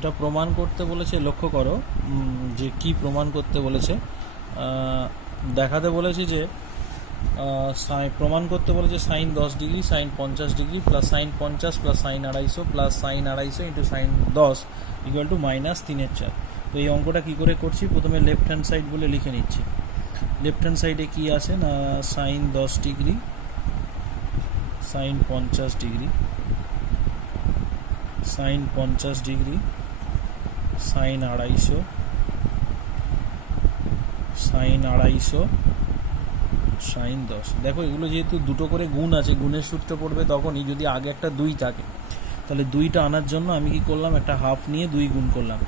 যেটা প্রমাণ করতে বলেছে লক্ষ্য করো যে কি প্রমাণ করতে বলেছে। দেখাতে বলেছে যে প্রমাণ করতে বলেছে sine 10 degree sine 50 degree plus sine 50 plus sine 250 plus sine 250 into sine 10 equal to -3/4। তো এই অঙ্কটা কী করে করছি, প্রথমে লেফট হ্যান্ড সাইড বলে লিখে নিচ্ছি। লেফট হ্যান্ড সাইডে কী আছে না, sine 10 degree sine 50 degree sine 50 degree sine 250 sine 250 sine 10। দেখো এগুলো যেহেতু দুটো করে গুণ আছে, গুণের সূত্র পড়বে তখনই যদি আগে একটা 2 থাকে, তাহলে 2টা আনার জন্য আমি কি করলাম, একটা হাফ নিয়ে 2 গুণ করলাম।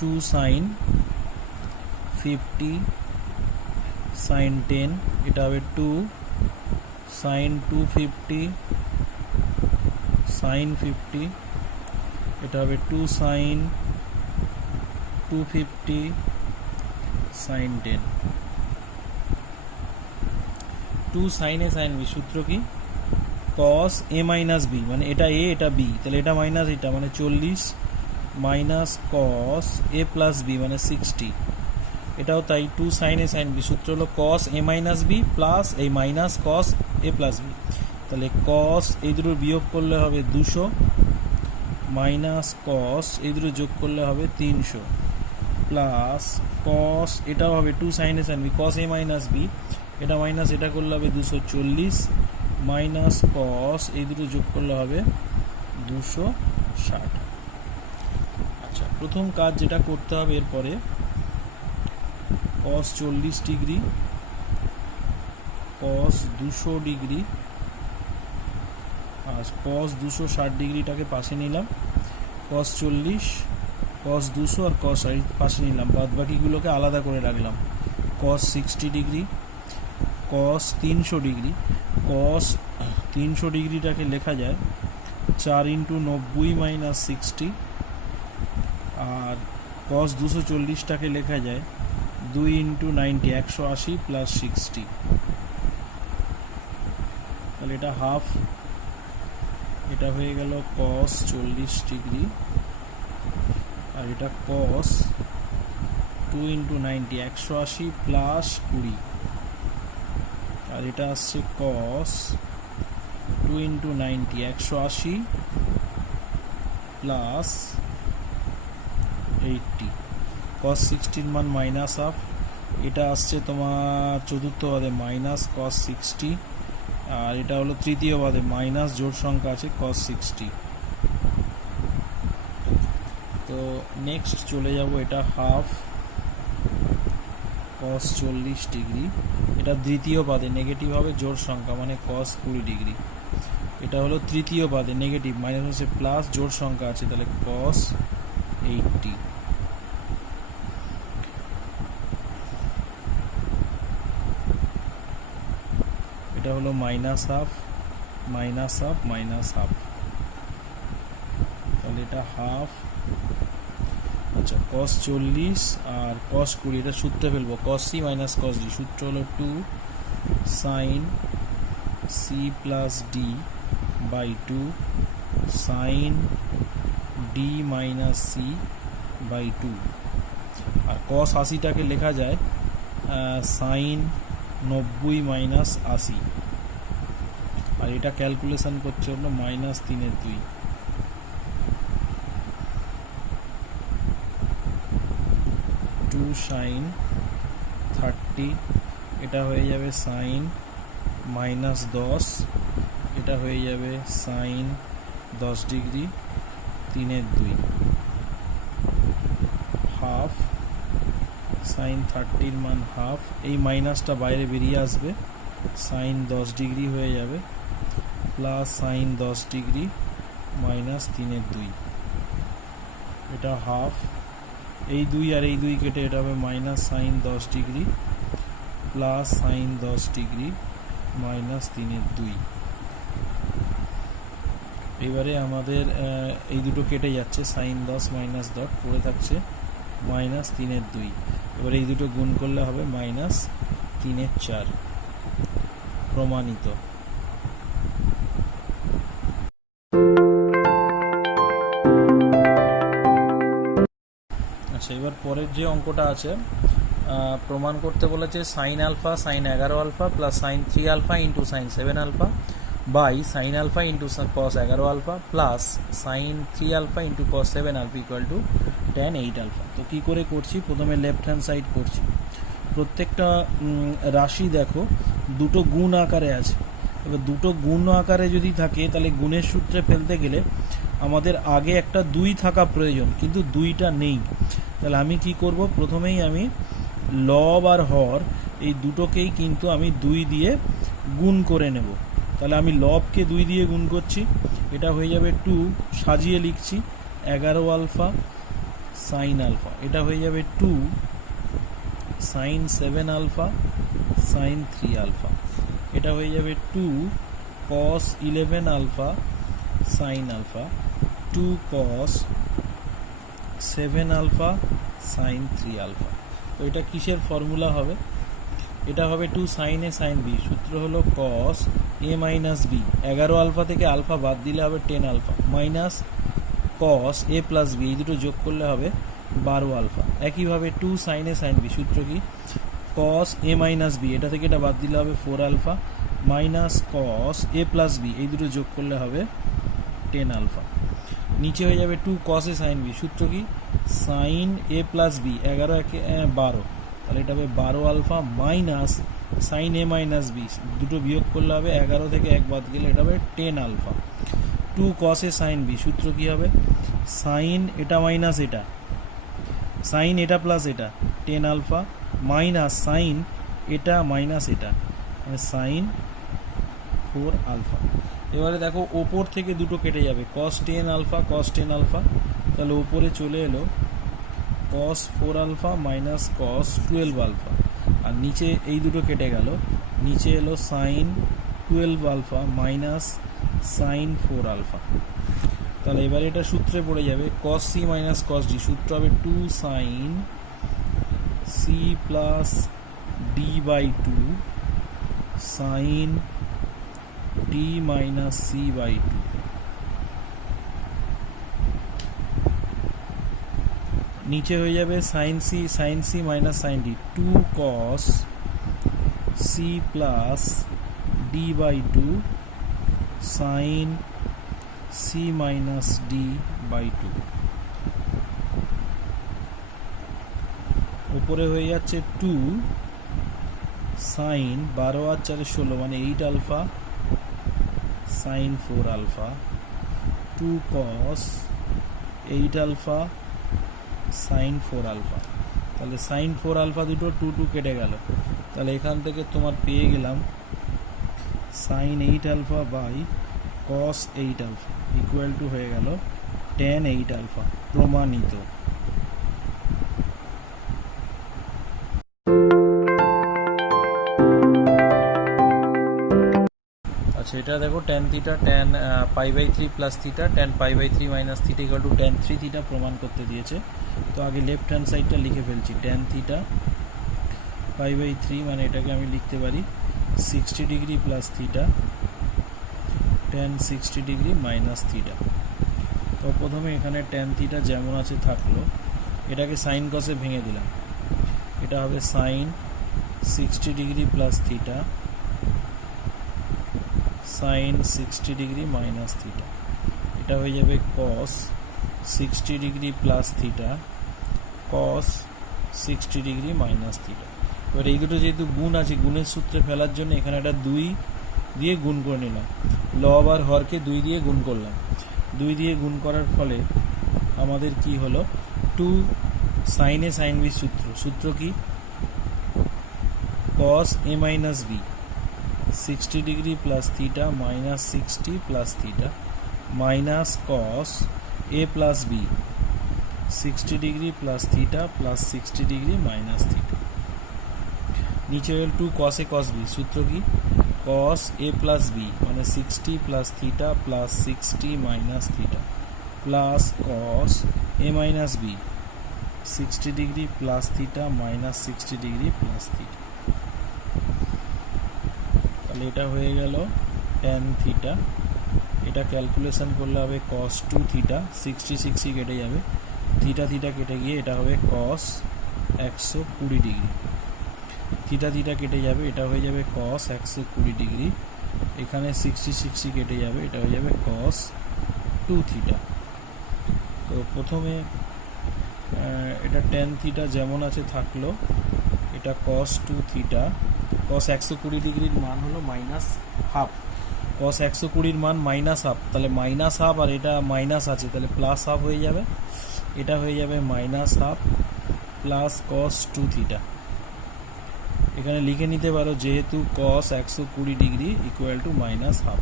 2 সাইন 50 সাইন 10, এটা হবে 2 সাইন 250 সাইন 50, এটা হবে 2 সাইন 250 সাইন 10। 2 সাইন এ সাইন বি, সূত্র কি, কস এ মাইনাস বি, মানে এটা এ এটা বি, তাহলে এটা মাইনাস এটা মানে 40 minus cos A plus B মানে 60। এটাও তাই, 2 সাইন এ সাইন বি, সূত্র হলো কস এ মাইনাস বি প্লাস এই minus cos A plus B, তাহলে কস এই দুটো বিয়োগ করলে হবে 200 মাইনাস কস এই দুটো যোগ করলে হবে 300 প্লাস কস এটাও হবে 2 sign A sign B cos A minus B, এটা মাইনাস এটা করলে হবে 240 মাইনাস কস এই দুটো যোগ করলে হবে 260। আচ্ছা, প্রথম কাজ যেটা করতে হবে এরপরে, কস 40 ডিগ্রি কস 200 ডিগ্রি আর কস 260 ডিগ্রিটাকে পাশে নিলাম, কস 40 কস 200 আর কস পাশে নিলাম, বাদ বাকিগুলোকে আলাদা করে রাখলাম। কস 60 ডিগ্রি কস 300 ডিগ্রি, কস 300 ডিগ্রিটাকে লেখা যায় 4 × 90 মাইনাস 60, আর কস 240টাকে লেখা যায় 2 × 90 180 প্লাস 60, তাহলে এটা হাফ, এটা হয়ে গেল কস 40 ডিগ্রি, আর এটা কস 2 × 90 180 প্লাস 20, আর এটা আসছে কস 2 × 90 180 প্লাস 80, কস 60 মান মাইনাস হাফ, এটা আসছে তোমার চতুর্থ পদে মাইনাস কস 60, আর এটা হলো তৃতীয় পদে মাইনাস জোড় সংখ্যা আছে কস 60। তো নেক্সট চলে যাব, এটা হাফ কস 40 ডিগ্রি, এটা দ্বিতীয় পদে নেগেটিভ হবে জোড় সংখ্যা মানে কস 20 ডিগ্রি, এটা হলো তৃতীয় পদে নেগেটিভ মাইনাস হচ্ছে প্লাস জোড় সংখ্যা আছে, তাহলে কস 80। এটা হলো minus half minus half minus half, তাহলে এটা হাফ। আচ্ছা, কস 40 আর কস 20 এটা সূত্রে ফেলবো, cos C minus cos D, সূত্র হলো 2 sine C plus D by 2 sine D minus C by 2, আর কস 80টাকে লেখা যায় সাইন 90 মাইনাস 80, আর এটা ক্যালকুলেশন করছে হলো -3/2, সাইন 30, এটা হয়ে যাবে সাইন -10, এটা হয়ে যাবে সাইন 10 ডিগ্রি 3/2, হাফ সাইন 30 মান হাফ, এই মাইনাসটা বাইরে বেরিয়ে আসবে, সাইন 10 ডিগ্রি হয়ে যাবে প্লাস সাইন 10 ডিগ্রি মাইনাস 3/2, এটা হাফ, এই 2 আর এই 2 কেটে এটা হবে minus sine 10 degree plus sign 10 degree minus 3/2। এবারে আমাদের এই দুটো কেটে যাচ্ছে, সাইন 10 মাইনাস 10 পড়ে থাকছে -3/2, এবার এই দুটো গুণ করলে হবে -3/4, প্রমাণিত। পরের যে অঙ্কটা আছে প্রমাণ করতে বলেছে sine alpha sine 11 alpha plus sine 3 alpha into sine 7 alpha by sine alpha into cos 11 alpha plus sine 3 alpha into cos 7 alpha equal to tan 8 alpha. তো কী করে করছি, প্রথমে লেফট হ্যান্ড সাইড করছি। প্রত্যেকটা রাশি দেখো দুটো গুণ আকারে আছে। এবার দুটো গুণ আকারে যদি থাকে তাহলে গুণের সূত্রে ফেলতে গেলে আমাদের আগে একটা 2 থাকা প্রয়োজন, কিন্তু 2টা নেই। তাহলে আমি কি করব, প্রথমেই আমি লব আর হর এই দুটোকেই কিন্তু আমি 2 দিয়ে গুণ করে নেব। তাহলে আমি লবকে 2 দিয়ে গুণ করছি, এটা হয়ে যাবে 2, সাজিয়ে লিখছি 11 আলফা সাইন আলফা, এটা হয়ে যাবে 2 সাইন 7 আলফা সাইন 3 আলফা, এটা হয়ে যাবে 2 কস 11 আলফা সাইন আলফা 2 কস 7 আলফা সাইন 3 আলফা। তো এটা কিসের ফর্মুলা হবে, এটা হবে 2 সাইন এ সাইন বি, সূত্র হলো কস এ মাইনাস বি, 11 আলফা থেকে আলফা বাদ দিলে হবে 10 alpha minus cos A plus B, এই দুটো যোগ করলে হবে 12 আলফা। একইভাবে 2 সাইন এ সাইন বি, সূত্র কি কস এ মাইনাস বি, এটা থেকে এটা বাদ দিলে হবে 4 alpha minus cos A plus B, এই দুটো যোগ করলে হবে 10 আলফা। নিচে হয়ে যাবে 2 কস এ সাইন বি, সূত্র কি সাইন এ প্লাস বি, 11 একে 12, তাহলে এটা হবে 12 আলফা মাইনাস সাইন এ মাইনাস বি, দুটো বিয়োগ করলে হবে 11 থেকে 1 বাদ গেলে এটা হবে 10 আলফা। 2 কস এ সাইন বি, সূত্র কি হবে সাইন এটা মাইনাস এটা, সাইন এটা প্লাস এটা 10 আলফা মাইনাস সাইন এটা মাইনাস এটা সাইন 4 আলফা। এবারে দেখো ওপর থেকে দুটো কেটে যাবে, কস 10 আলফা কস 10 আলফা, তাহলে ওপরে চলে এলো cos 4 alpha minus cos 12 alpha, আর নিচে এই দুটো কেটে গেল, নিচে এলো sine 12 alpha minus sine 4 alpha. তাহলে এবারে এটা সূত্রে পড়ে যাবে cos C minus cos D, সূত্র হবে 2 sine C plus D by 2 sine D minus C by 2। নিচে হয়ে যাবে sine C minus sine D, 2 cos C plus D by 2 sine C minus D by 2। উপরে হয়ে যাচ্ছে 2 সাইন 12 আর 4 16 মানে 8 alpha sign 4 alpha 2 কস 8 alpha sign 4 alpha. তাহলে sign 4 alpha দুটো 2 2 কেটে গেল, তাহলে এখান থেকে তোমার পেয়ে গেলাম sine 8 alpha by cos 8 alpha equal to হয়ে গেল tan 8 আলফা। প্রমাণিত। আচ্ছা, এটা দেখো tan theta tan pi by 3 plus theta tan pi by 3 minus theta equal to tan 3 theta প্রমাণ করতে দিয়েছে। তো আগে লেফট হ্যান্ড সাইডটা লিখে ফেলছি, tan থিটা পাই বাই 3 মানে এটাকে আমি লিখতে পারি 60 degree plus theta tan 60 degree minus theta. তো প্রথমে এখানে tan থিটা যেমন আছে থাকলো, এটাকে সাইন কসে ভেঙে দিলাম, এটা হবে sine 60 degree plus theta sine 60 degree minus theta, এটা হয়ে যাবে cos 60 degree plus theta cos 60 degree minus theta. এবার এই দুটো যেহেতু গুণ আছে, গুণের সূত্রে ফেলার জন্য এখানে একটা 2 দিয়ে গুণ করে নিলাম, লব আর হরকে 2 দিয়ে গুণ করলাম। 2 দিয়ে গুণ করার ফলে আমাদের কি হলো 2 সাইন এ সাইন বি, সূত্র কি cos A minus B 60 degree plus theta minus 60 plus theta minus cos A plus B 60 degree plus theta plus 60 degree minus theta. নিচে হল 2 কস এ কস বি, সূত্র কি কস এ প্লাস বি মানে 60 plus theta plus 60 minus theta plus cos A minus B 60 degree plus theta minus 60 degree plus theta. তাহলে এটা হয়ে গেল tan theta, এটা ক্যালকুলেশন করলে হবে cos 2 থিটা, 60 60 কেটে যাবে থিটা থিটা কেটে গিয়ে এটা হবে কস 120 ডিগ্রি, থিটা থিটা কেটে যাবে, এটা হয়ে যাবে কস 120 ডিগ্রি, এখানে 60 কেটে যাবে, এটা হয়ে যাবে কস 2 থিটা। তো প্রথমে এটা টেন থিটা যেমন আছে থাকলো, এটা কস 2 থিটা, কস 120 ডিগ্রির মান হলো মাইনাস হাফ, কস 120 মান মাইনাস হাফ, তাহলে মাইনাস হাফ আর এটা মাইনাস আছে তাহলে প্লাস হাফ হয়ে যাবে, এটা হয়ে যাবে minus half plus cos 2 theta. এখানে লিখে নিতে পারো যেহেতু কস 120 degree equal to minus half.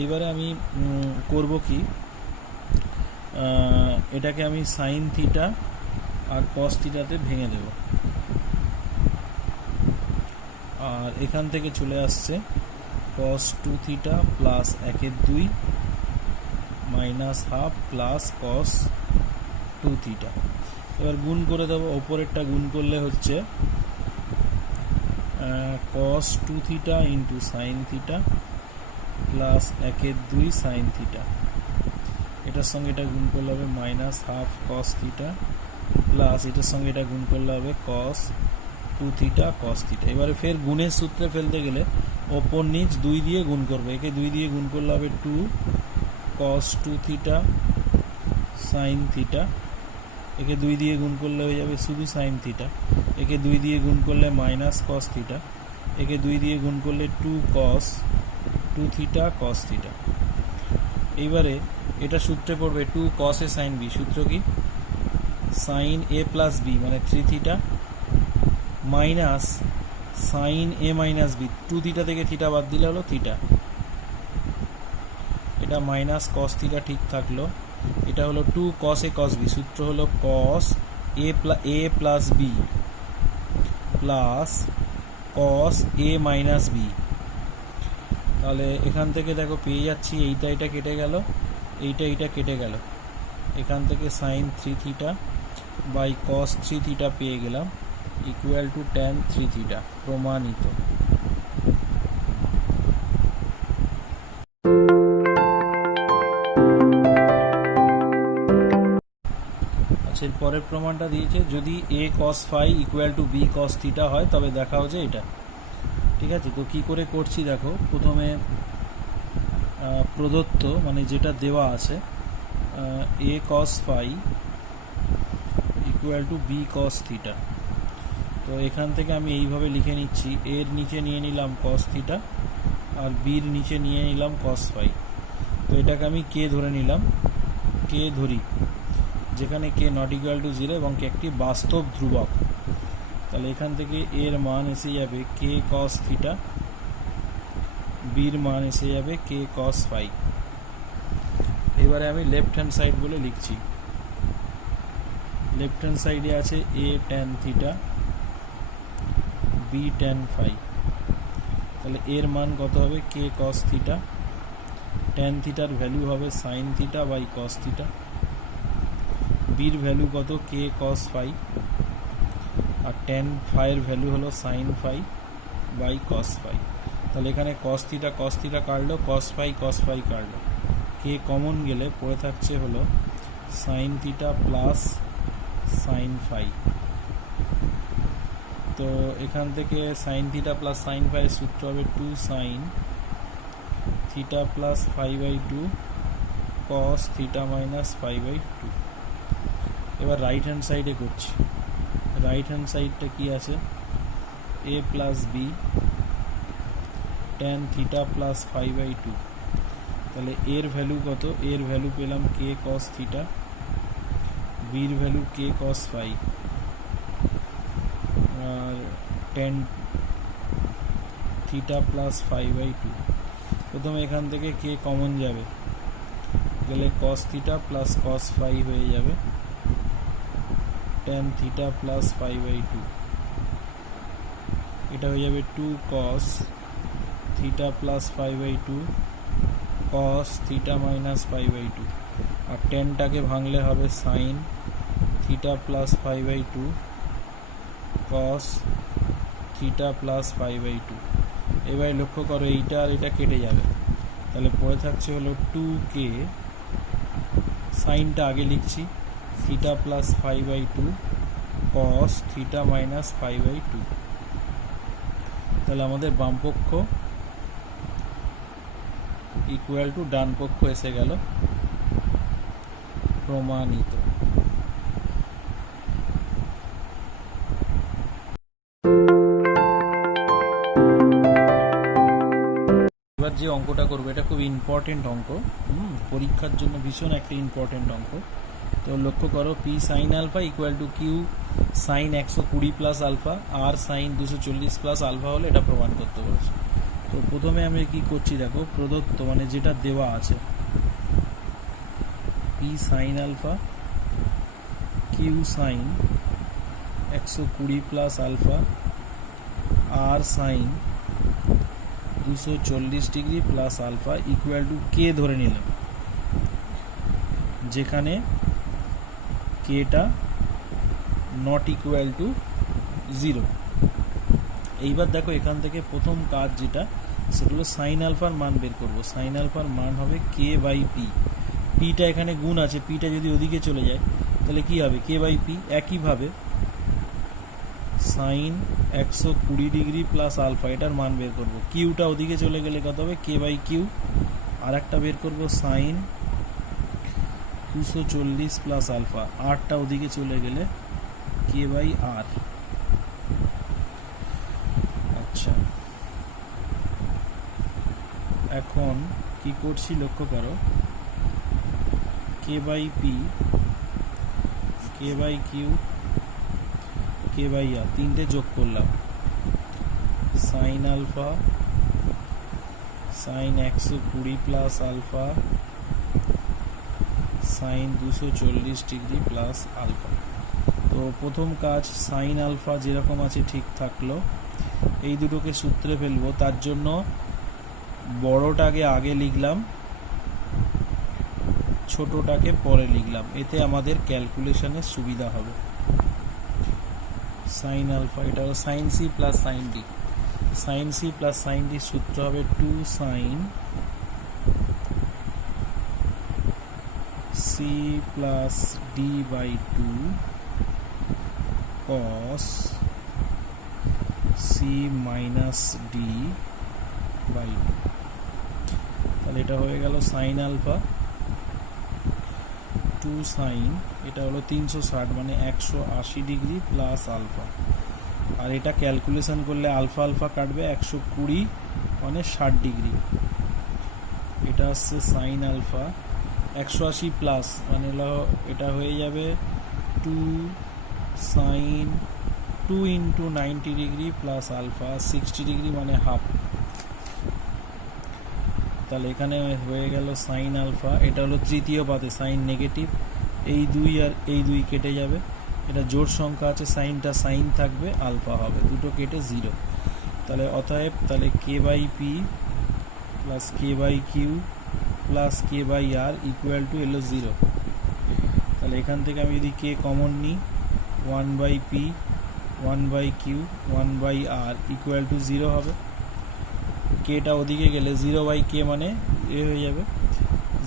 এইবারে আমি করব কি, এটাকে আমি সাইন থিটা আর কস থিটাতে ভেঙে দেব, আর এখান থেকে চলে আসছে কস 2 theta plus 1/2 minus half plus cos 2 theta. এবার গুণ করে দেবো, ওপরেরটা গুণ করলে হচ্ছে কস 2 theta into sign theta plus 1/2 sine theta, এটার সঙ্গে এটা গুণ করলে হবে মাইনাস হাফ কস থিটা প্লাস এটার সঙ্গে এটা গুণ করলে হবে কস 2 থিটা কস থিটা। এবারে ফের গুণের সূত্রে ফেলতে গেলে ওপর নিচ 2 দিয়ে গুণ করবে, একে 2 দিয়ে গুণ করলে হবে 2 কস 2 থিটা সাইন থিটা, একে 2 দিয়ে গুণ করলে হয়ে যাবে শুধু সাইন থিটা, একে 2 দিয়ে গুণ করলে মাইনাস কস থিটা, একে 2 দিয়ে গুণ করলে 2 কস 2 থিটা কস থিটা। এইবারে এটা সূত্রে পড়বে 2 কস এ সাইন বি, সূত্র কি, সাইন এ প্লাস বি মানে 3 থিটা মাইনাস সাইন এ মাইনাস বি, 2 থিটা থেকে থিটা বাদ দিলে হলো থিটা, এটা মাইনাস কস থিটা ঠিক থাকলো, এটা হলো 2 কস এ কস বি, সূত্র হলো কস A plus B plus cos A minus B. তাহলে এখান থেকে দেখো পেয়ে যাচ্ছি এইটা এটা কেটে গেল, এইটা কেটে গেল, এখান থেকে sine 3 theta by cos 3 theta পেয়ে গেলাম ইকুয়াল টু ট্যান 3 থিটা, প্রমাণিত। আচ্ছা, এর পরের প্রমাণটা দিয়েছে যদি A cos phi equal to B cos theta হয় তবে দেখাও যে এটা, ঠিক আছে। তো কি করে করছি দেখো, প্রথমে প্রদত্ত মানে যেটা দেওয়া আছে a cos phi equal to B cos theta, তো এখান থেকে আমি এইভাবে লিখে নিচ্ছি, এর নিচে নিয়ে নিলাম কস থিটা আর বির নিচে নিয়ে নিলাম কস ফাই, তো এটাকে আমি কে ধরে নিলাম, কে ধরি, যেখানে কে নট ইকুয়াল টু 0 এবং কে একটি বাস্তব ধ্রুবক, তাহলে এখান থেকে এর মান এসে যাবে কে কস থিটা, বির মান এসে যাবে কে কস ফাই। এবারে আমি লেফট হ্যান্ড সাইড বলে লিখছি, লেফট হ্যান্ড সাইডে আছে a tan theta b tan phi, তাহলে এর মান কত হবে কে কস থিটা, ট্যান থিটার ভ্যালু হবে sine theta by cos theta, বির ভ্যালু কত কে কস ফাই, আর ট্যান ফাইয়ের ভ্যালু হলো sine phi by cos phi. তাহলে এখানে কস থিটা কাটলো, কস ফাই কাটলো, কে কমন গেলে পড়ে থাকছে হলো sine theta plus sine phi. তো এখান থেকে sine theta plus sine phi সূত্র হবে 2 sine theta plus phi by 2 cos theta minus phi by 2। এবার রাইট হ্যান্ড সাইডে করছি, রাইট হ্যান্ড সাইডটা কি আছে, a plus b tan theta plus phi by 2, তাহলে এর ভ্যালু কত, এর ভ্যালু পেলাম কে কস থিটা, বির ভ্যালু কে কস ফাই, আর tan theta plus phi by 2। প্রথমে এখান থেকে কে কমন যাবে, গেলে cos theta plus cos phi হয়ে যাবে, tan theta plus phi by 2, এটা হয়ে যাবে 2 cos theta plus phi by 2 cos theta minus phi by 2, আর টেনটাকে ভাঙলে হবে sine theta plus phi by 2 cos theta plus phi by 2। এবার লক্ষ্য করো এইটা আর এটা কেটে যাবে, তাহলে পড়ে থাকছে হলো 2 কে, সাইনটা আগে লিখছি থিটা প্লাস 5/2 কস থিটা মাইনাস 5/2। তাহলে আমাদের বাম পক্ষ ইকুয়াল টু ডান পক্ষ এসে গেল, প্রমাণিত। এবার যে অঙ্কটা করবো এটা খুব ইম্পর্টেন্ট অঙ্ক, পরীক্ষার জন্য ভীষণ একটা ইম্পর্টেন্ট অঙ্ক। তো লক্ষ্য করো, P sine alpha equal to Q sine 120 plus alpha R sine 240 plus alpha হলে এটা প্রমাণ করতে বলছে। তো প্রথমে আমি কি করছি দেখো, প্রদত্ত মানে যেটা দেওয়া আছে, p sine alpha q sine 120 plus alpha R sine 240 degree plus alpha equal to k ধরে নিলাম, যেখানে কেটা নট ইকুয়াল টু 0। এইবার দেখো এখান থেকে প্রথম কাজ যেটা, সেটা হলো সাইন আলফার মান বের করব। সাইন আলফার মান হবে কে বাই পি। পিটা এখানে গুণ আছে, পিটা যদি ওদিকে চলে যায় তাহলে কি হবে, কে বাই পি। একইভাবে সাইন 120 ডিগ্রি প্লাস আলফা, এটার মান বের করব। কিউটা ওদিকে চলে গেলে কত হবে, কে বাই কিউ। আর একটা বের করব সাইন 240 প্লাস আলফা, আরটা ওদিকে চলে গেলে কে বাই আর। আচ্ছা, এখন কি করছি লক্ষ্য করো, k by p, k by q, k by r, তিনটে যোগ করলাম। Sine alpha sine 120 plus alpha sine 240 degree plus alpha. তো প্রথম কাজ, সাইন আলফা যেরকম আছে ঠিক থাকলো, এই দুটোকে সূত্রে ফেলবো। তার জন্য বড়টাকে আগে লিখলাম, ছোটটাকে পরে লিখলাম, এতে আমাদের ক্যালকুলেশনের সুবিধা হবে। সাইন আলফা, এটা হলো sine C plus sine D. Sine C plus sine D সূত্র হবে 2 sine C plus D by 2 cos C minus D by 2। তাহলে এটা হয়ে গেল সাইন আলফা 2 সাইন, এটা হলো 360 মানে 180 ডিগ্রি প্লাস আলফা। আর এটা ক্যালকুলেশন করলে আলফা আলফা কাটবে, 120 মানে 60 ডিগ্রি। এটা আসছে সাইন আলফা 180 প্লাস মানে এটা হয়ে যাবে 2 sine 2 into 90 degree plus alpha 60 degree মানে হাফ। তাহলে এখানে হয়ে গেল সাইন আলফা, এটা হলো তৃতীয় পাতে সাইন নেগেটিভ, এই 2 আর এই 2 কেটে যাবে। এটা জোড় সংখ্যা আছে, সাইনটা সাইন থাকবে, আলফা হবে, দুটো কেটে 0। তাহলে অতএব তাহলে k by p plus k by q plus k by R equal to এলো 0। তাহলে এখান থেকে আমি যদি কে কমন নিই, 1 by P 1 by Q 1 by R equal to 0 হবে। কেটা ওদিকে গেলে 0 বাই কে মানে এ হয়ে যাবে,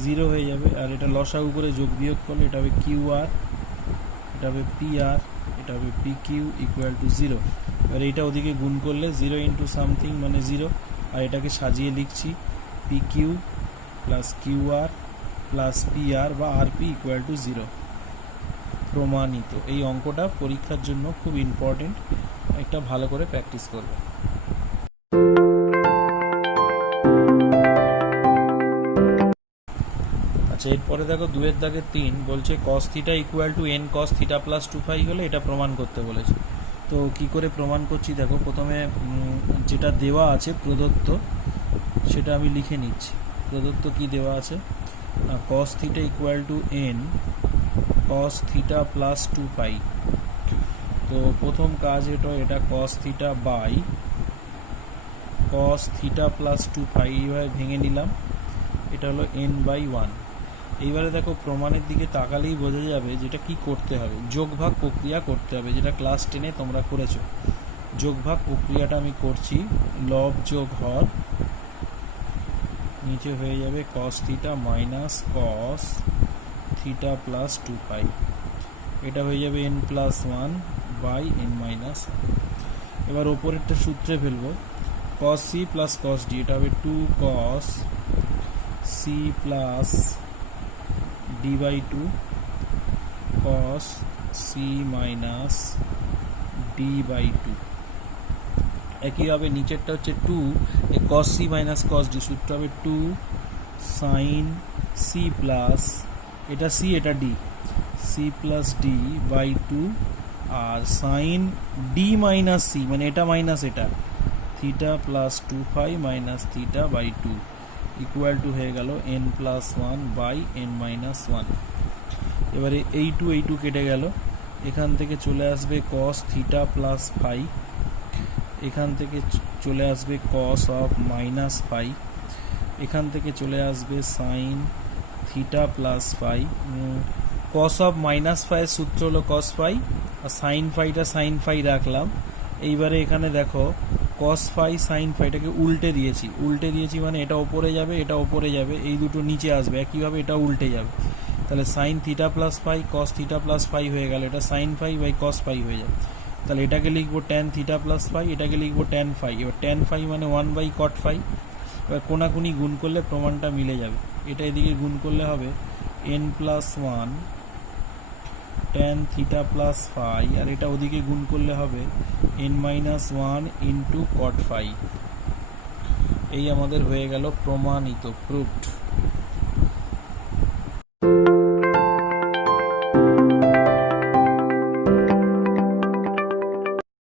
0 হয়ে যাবে। আর এটা লসাগু করে যোগ বিয়োগ করলে এটা হবে কিউ আর, এটা হবে পি আর, এটা হবে পি কিউ ইকুয়াল টু 0। এবার এটা ওদিকে গুণ করলে 0 ইন্টু সামথিং মানে 0। আর এটাকে সাজিয়ে লিখছি P Q plus Q R plus P R বা আর পি ইকুয়াল টু 0। প্রমাণিত। এই অঙ্কটা পরীক্ষার জন্য খুব ইম্পর্টেন্ট, একটা ভালো করে প্র্যাকটিস করবে। আচ্ছা, এরপরে দেখো 2 দাগে 3 বলছে cos theta equal to n cos theta plus 2 হলে এটা প্রমাণ করতে বলেছে। তো কি করে প্রমাণ করছি দেখো, প্রথমে যেটা দেওয়া আছে প্রদত্ত সেটা আমি লিখে নিচ্ছি। প্রদত্ত কি দেওয়া আছে, cos theta equal to n cos theta plus 2 তো প্রথম কাজ এটা cos theta by cos theta plus 2 এইভাবে ভেঙে নিলাম, এটা হলো n বাই 1। এইবারে দেখো প্রমাণের দিকে তাকালেই বোঝা যাবে যেটা কি করতে হবে, যোগভাগ প্রক্রিয়া করতে হবে, যেটা ক্লাস 10-এ তোমরা করেছো। যোগভাগ প্রক্রিয়াটা আমি করছি, লব যোগ হর, নিচে হয়ে যাবে cos theta minus cos theta plus 2 এটা হয়ে যাবে n plus one by n minus. এবার ওপরেরটা সূত্রে ফেলবো, cos c plus cos d, এটা হবে 2 cos c plus d by 2 cos c minus d by 2। একইভাবে নিচেরটা হচ্ছে 2 cos c minus cos d, সূত্র হবে 2 sin c প্লাস, এটা c এটা d, c plus d by 2 আর sin d মাইনাস c মানে এটা মাইনাস এটা, theta plus 2 phi minus theta by 2 equal to হয়ে গেল n plus one by n minus one. এবারে এই টু কেটে গেল, এখান থেকে চলে আসবে cos থিটা প্লাস ফাই, এখান থেকে চলে আসবে cos অফ মাইনাস ফাই, এখান থেকে চলে আসবে sine theta plus phi. cos of minus ফাইয়ের সূত্র হলো cos ফাই, আর সাইন ফাইটা সাইন ফাই রাখলাম। এইবারে এখানে দেখো cos ফাই সাইন ফাইটাকে উল্টে দিয়েছি মানে এটা ওপরে যাবে এটা ওপরে যাবে, এই দুটো নিচে আসবে, একইভাবে এটা উল্টে যাবে, তাহলে sine theta plus phi cos theta plus phi হয়ে গেল, এটা sine phi by cos phi হয়ে যাবে। তাহলে এটাকে লিখবো ট্যান থিটা প্লাস ফাই, এটাকে লিখবো ট্যান ফাই। এবার ট্যান ফাই মানে 1 বাই কট ফাই। এবার কোনাকুনি গুণ করলে প্রমাণটা মিলে যাবে, এটা এদিকে গুণ করলে হবে n plus one tan theta plus phi, আর এটা ওদিকে গুণ করলে হবে n minus one into cot phi. এই আমাদের হয়ে গেল প্রমাণিত, প্রুভড।